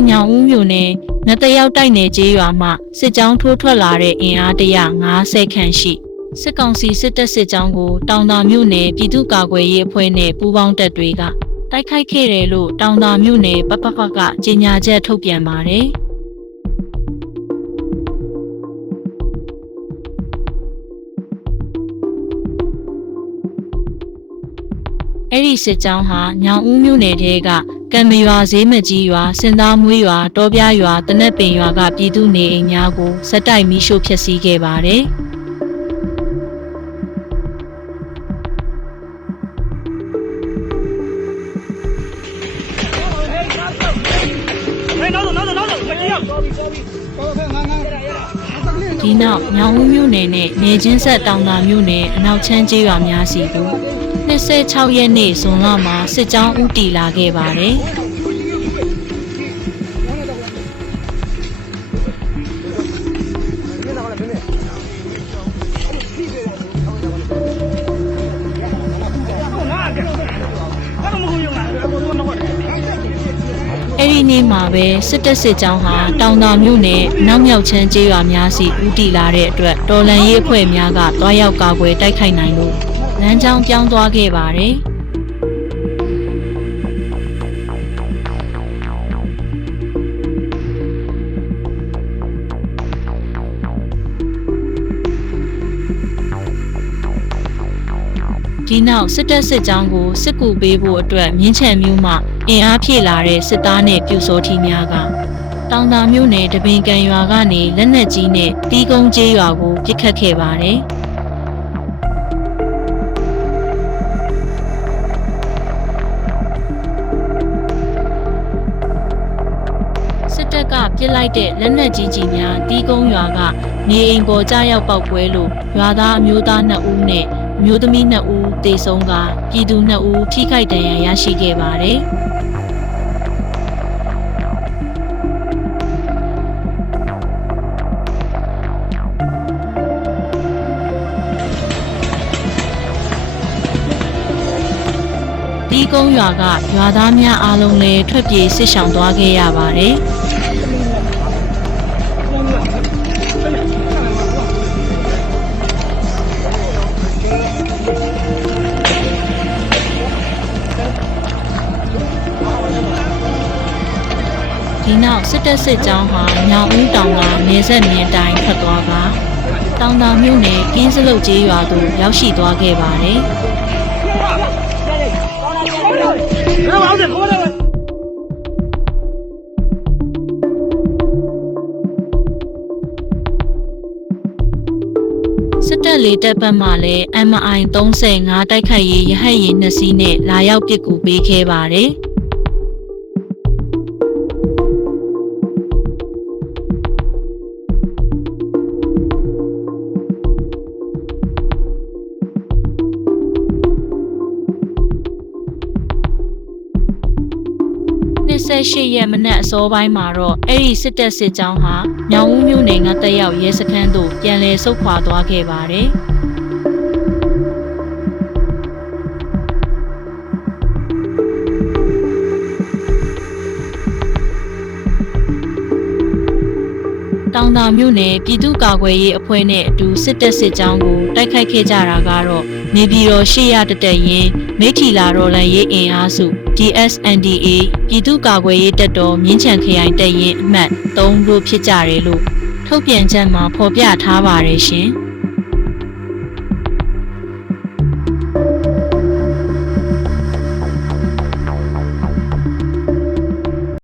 မန္တလေးတိုင်းညောင်ဦးမြို့နယ်နတ်တရောက်တိုက်နယ်ကျေးရွာမှစစ်ကြောင်းထိုးထွက်လာတဲ့အင်အား150ခန့်ရှိစစ်ကောင်စီစစ်တပ်စစ်ကြောင်းကိုတောင်တာမြို့နယ်ပြည်သူ့ကာကွယ်ရေးအဖွဲ့နဲ့ပူးပေါင်းတပ်တွေကတိုက်ခိုက်ခဲ့တယ်လို့တောင်တာမြို့နယ်ပပပကကြေညာချက်ထုတ်ပြန်ပါတယ်။ အဲ့ဒီစစ်ကြောင်းဟာညောင်ဦးမြို့နယ်ထဲကကံမရွာဈေးမကြီးရွာစင်သားမွေးရွာတောပြရွာတနက်ပင်ရွာကပြည်သူနေအိမ်များကိုစက်တိုက်မီးရှို့ဖျက်ဆီးခဲ့ပါတယ်။နောက်တော့နောက်တော့နောက်တော့မကြည့်ရဘူးတော်ပြီတော်ပြီတော်ပြီငါငါရရရ ဒီနောက်ညောင်ဦးမြို့နယ်နဲ့နေချင်းဆက်တောင်သာမြို့နယ်အနောက်ချမ်းကျေးရွာများစီကို26ရက်နေ့ဇွန်လမှာစစ်ကြောင်းဦးတည်လာခဲ့ပါတယ်။ အဲ့ဒီနေ့မှာပဲစစ်တပ်စစ်ကြောင်းဟာတောင်တာမြို့နယ်အနောက်မြောက်ချမ်းကျေးရွာများစီဦးတည်လာတဲ့အတွက်တော်လန်ရေးအဖွဲ့များကတွားရောက်ကာကွယ်တိုက်ခိုက်နိုင်လို့လမ်းကြောင်းပြောင်းသွားခဲ့ပါတယ်။ ဒီနောက်စစ်တပ်စစ်ကြောင်းကိုစစ်ကူပေးဖို့အတွက်မြင်းချံမျိုးမှအင်အားဖြည့်လာတဲ့စစ်သားနဲ့ပြူစောထီများကတောင်တာမျိုးနယ်တပင်ကန်ရွာကနေလက်နက်ကြီးနဲ့တီးကုန်းကျေးရွာကိုပစ်ခတ်ခဲ့ပါတယ်။စစ်တပ်ကပစ်လိုက်တဲ့လက်နက်ကြီးကြီးများတီးကုန်းရွာကနေအိမ်ပေါ်ကြားရောက်ပောက်ကွဲလို့ရွာသားအမျိုးသား2ဦးနဲ့ မျိုးသမီး2ဦးတေဆုံးကပြည်သူ2ဦးထိခိုက်ဒဏ်ရာရရှိခဲ့ပါတယ်။ဒီကုန်းရွာကရွာသားများအားလုံးလည်းထွက်ပြေးဆစ်ဆောင်သွားခဲ့ရပါတယ်။ ဒီနောက်စစ်တပ်စစ်ကြောင်းဟာညောင်ဦးတောင်ကနေဆက်မြင်တိုင်ထွက်သွားကတောင်တာမြို့နယ်ကင်းစလုတ်ကျေးရွာသို့ရောက်ရှိသွားခဲ့ပါတယ်စစ်တပ်လေတပ်ပတ်မှလည်း MI 35တိုက်ခိုက်ရေးရဟတ်ရည်2စီးနဲ့လာရောက်ပစ်ကူပေးခဲ့ပါတယ်။ 28ရက်မနက်အစောပိုင်းမှာတော့အဲ့ဒီစစ်တပ်စစ်ကြောင်းဟာညောင်ဦးမြို့နယ်ကတက်ရောက်ရဲစခန်းသို့ပြန်လည်ဆုတ်ခွာသွားခဲ့ပါတယ်။ တောင်တာမြို့နယ်ပြည်သူ့ကာကွယ်ရေးအဖွဲ့နဲ့အတူစစ်တပ်စစ်ကြောင်းကိုတိုက်ခိုက်ခဲ့ကြတာကတော့နေပြည်တော်ရှေ့ရတတက်ရင်မိထီလာတော်လန်ရေးအင်အားစု DSNDA ပြည်သူ့ကာကွယ်ရေးတပ်တော်မြင်းချံခရိုင်တပ်ရင်းအမှတ်3တို့ဖြစ်ကြတယ်လို့ထုတ်ပြန်ချက်မှာဖော်ပြထားပါတယ်ရှင်။